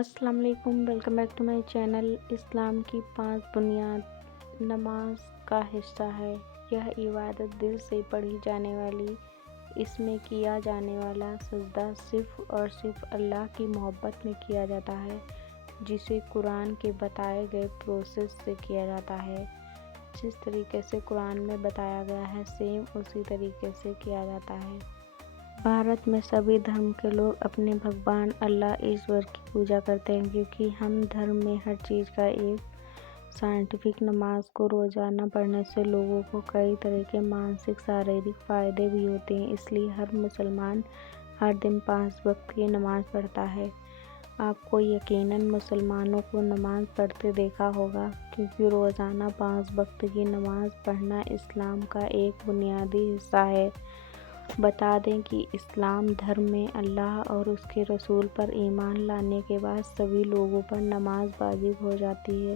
السلام علیکم، welcome back to my channel. Islam کی 5 بنیاد نماز کا حصہ ہے۔ یہ عبادت دل سے پڑھی جانے والی، اس میں کیا جانے والا سجدہ صرف اور صرف اللہ کی محبت میں کیا جاتا ہے، جسے قرآن کے بتائے گئے پروسیس سے کیا جاتا ہے۔ جس طریقے سے قرآن میں بتایا گیا ہے سیم اسی طریقے سے کیا جاتا ہے۔ بھارت میں سبھی دھرم کے لوگ اپنے بھگوان اللہ ایشور کی پوجا کرتے ہیں، کیونکہ ہم دھرم میں ہر چیز کا ایک سائنٹیفک نماز کو روزانہ پڑھنے سے لوگوں کو کئی طرح کے مانسک شاریرک فائدے بھی ہوتے ہیں۔ اس لیے ہر مسلمان ہر دن 5 وقت کی نماز پڑھتا ہے۔ آپ کو یقیناً مسلمانوں کو نماز پڑھتے دیکھا ہوگا، کیونکہ روزانہ 5 وقت کی نماز پڑھنا اسلام کا ایک بنیادی حصہ ہے۔ بتا دیں کہ اسلام دھرم میں اللہ اور اس کے رسول پر ایمان لانے کے بعد سبھی لوگوں پر نماز واجب ہو جاتی ہے،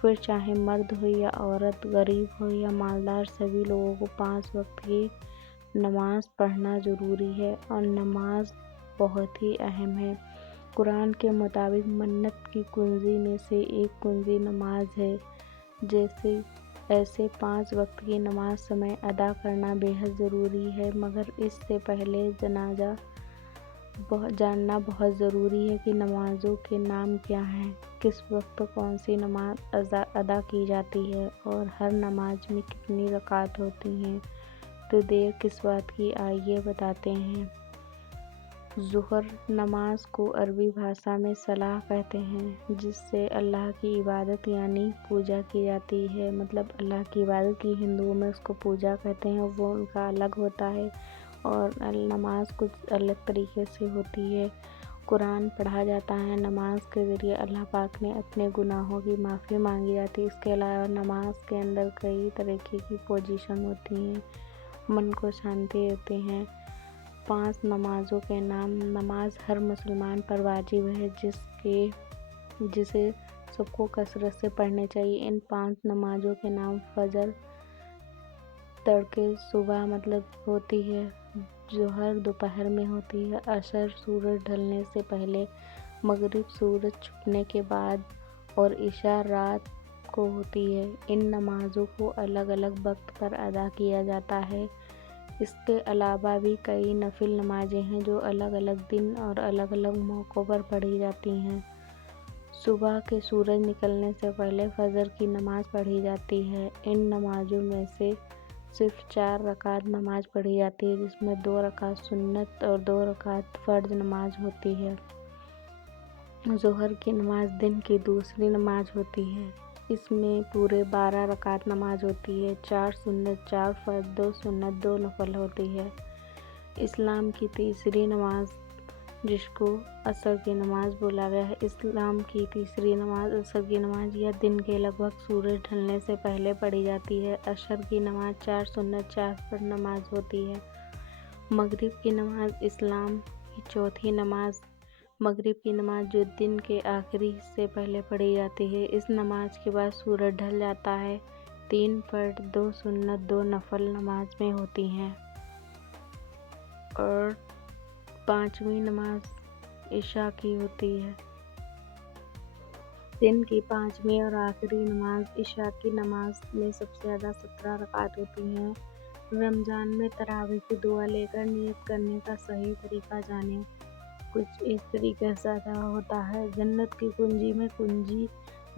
پھر چاہے مرد ہو یا عورت، غریب ہو یا مالدار، سبھی لوگوں کو 5 وقت کی نماز پڑھنا ضروری ہے، اور نماز بہت ہی اہم ہے۔ قرآن کے مطابق منت کی کنجی میں سے ایک کنجی نماز ہے۔ ایسے 5 وقت کی نماز سمے ادا کرنا بے حد ضروری ہے، مگر اس سے پہلے جاننا بہت ضروری ہے کہ نمازوں کے نام کیا ہیں، کس وقت کون سی نماز ادا کی جاتی ہے، اور ہر نماز میں کتنی رکعت ہوتی ہیں۔ تو دیر کس بات کی، آئیے بتاتے ہیں۔ ظہر نماز کو عربی بھاشا میں صلاۃ کہتے ہیں، جس سے اللہ کی عبادت یعنی پوجا کی جاتی ہے۔ مطلب اللہ کی عبادت کی ہندوؤں میں اس کو پوجا کہتے ہیں، وہ ان کا الگ ہوتا ہے، اور نماز کچھ الگ طریقے سے ہوتی ہے۔ قرآن پڑھا جاتا ہے، نماز کے ذریعے اللہ پاک نے اپنے گناہوں کی معافی مانگی جاتی ہے۔ اس کے علاوہ نماز کے اندر کئی طریقے کی پوزیشن ہوتی ہیں، من کو شانتی دیتے ہیں۔ 5 نمازوں کے نام۔ نماز ہر مسلمان پر واجب ہے، جسے سب کو کثرت سے پڑھنے چاہیے۔ ان 5 نمازوں کے نام: فجر تڑکے صبح ہوتی ہے، ظہر دوپہر میں ہوتی ہے، عصر سورج ڈھلنے سے پہلے، مغرب سورج چھپنے کے بعد، اور عشاء رات کو ہوتی ہے۔ ان نمازوں کو الگ الگ وقت پر ادا کیا جاتا ہے۔ اس کے علاوہ بھی کئی نفل نمازیں ہیں جو الگ الگ دن اور الگ الگ موقعوں پر پڑھی جاتی ہیں۔ صبح کے سورج نکلنے سے پہلے فجر کی نماز پڑھی جاتی ہے۔ ان نمازوں میں سے صرف 4 رکعت نماز پڑھی جاتی ہے، جس میں 2 رکعت سنت اور 2 رکعت فرض نماز ہوتی ہے۔ ظہر کی نماز دن کی دوسری نماز ہوتی ہے۔ اس میں پورے 12 رکعت نماز ہوتی ہے، 4 سنت، 4 فرض، 2 سنت، 2 نفل ہوتی ہے۔ اسلام کی تیسری نماز، جس کو عصر کی نماز بولا گیا ہے، اسلام کی تیسری نماز عصر کی نماز یا دن کے لگ بھگ سورج ڈھلنے سے پہلے پڑھی جاتی ہے۔ عصر کی نماز 4 سنت، 4 فرض نماز ہوتی ہے۔ مغرب کی نماز اسلام کی چوتھی نماز، مغرب کی نماز جو دن کے آخری حصے پہلے پڑھی جاتی ہے۔ اس نماز کے بعد سورج ڈھل جاتا ہے۔ 3 فرض، 2 سنت، 2 نفل نماز میں ہوتی ہیں، اور 5ویں نماز عشاء کی ہوتی ہے۔ دن کی 5ویں اور آخری نماز عشاء کی نماز میں سب سے زیادہ 17 رکعت ہوتی ہیں۔ رمضان میں تراویح کی دعا لے کر نیت کرنے کا صحیح طریقہ جانیں۔ کچھ اس طریقے سے ادا ہوتا ہے۔ جنت کی کنجی میں کنجی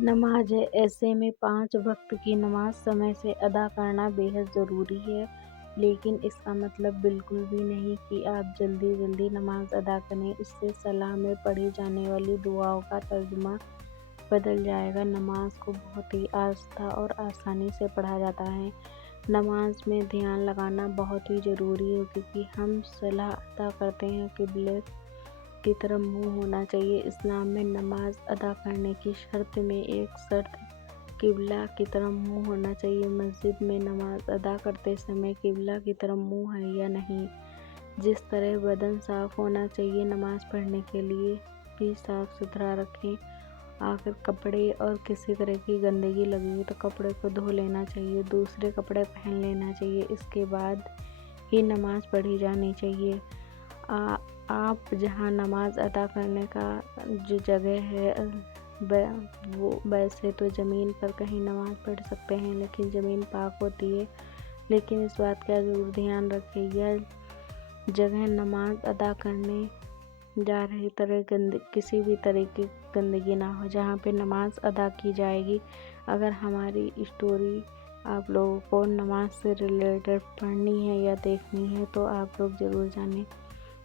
نماز ہے، ایسے میں 5 وقت کی نماز سمے سے ادا کرنا بے حد ضروری ہے، لیکن اس کا مطلب بالکل بھی نہیں کہ آپ جلدی نماز ادا کریں۔ اس سے صلاح میں پڑھی جانے والی دعاؤں کا ترجمہ بدل جائے گا۔ نماز کو بہت ہی آہستہ اور آسانی سے پڑھا جاتا ہے۔ نماز میں دھیان لگانا بہت ہی ضروری ہے، کیونکہ ہم صلاح ادا کرتے ہیں۔ قبلے کی طرف منہ ہونا چاہیے۔ اسلام میں نماز ادا کرنے کی شرط میں ایک شرط قبلہ کی طرف منہ ہونا چاہیے۔ مسجد میں نماز ادا کرتے سمے قبلہ کی طرف منہ ہے یا نہیں۔ جس طرح بدن صاف ہونا چاہیے، نماز پڑھنے کے لیے بھی صاف ستھرا رکھیں۔ اگر کپڑے اور کسی طرح کی گندگی لگی ہو تو کپڑے کو دھو لینا چاہیے، دوسرے کپڑے پہن لینا چاہیے، اس کے بعد ہی نماز پڑھی جانی چاہیے۔ آپ جہاں نماز ادا کرنے کا جو جگہ ہے وہ ویسے تو زمین پر کہیں نماز پڑھ سکتے ہیں، لیکن زمین پاک ہوتی ہے، لیکن اس بات کا ضرور دھیان رکھیں یہ جگہ نماز ادا کرنے جا رہی کسی بھی طرح کی گندگی نہ ہو جہاں پہ نماز ادا کی جائے گی۔ اگر ہماری اسٹوری آپ لوگوں کو نماز سے ریلیٹڈ پڑھنی ہے یا دیکھنی ہے تو آپ لوگ ضرور جانیں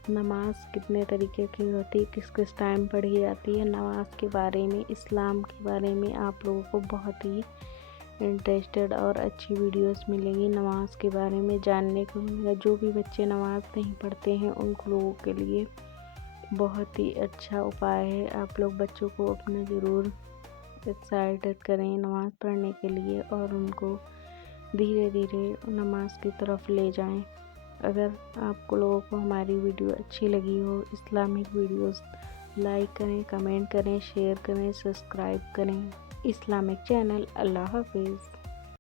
نماز کتنے طریقے کی ہوتی ہے، کس کس ٹائم پڑھی جاتی ہے۔ نماز کے بارے میں، اسلام کے بارے میں آپ لوگوں کو بہت ہی انٹرسٹڈ اور اچھی ویڈیوز ملیں گی نماز کے بارے میں جاننے کو ملے گا۔ جو بھی بچے نماز نہیں پڑھتے ہیں ان لوگوں کے لیے بہت ہی اچھا اپائے ہے۔ آپ لوگ بچوں کو اپنے ضرور ایکسائٹڈ کریں نماز پڑھنے کے لیے اور ان کو دھیرے دھیرے نماز کی طرف لے جائیں۔ اگر آپ لوگوں کو ہماری ویڈیو اچھی لگی ہو، اسلامک ویڈیوز، لائک کریں، کمنٹ کریں، شیئر کریں، سبسکرائب کریں اسلامک چینل۔ اللہ حافظ۔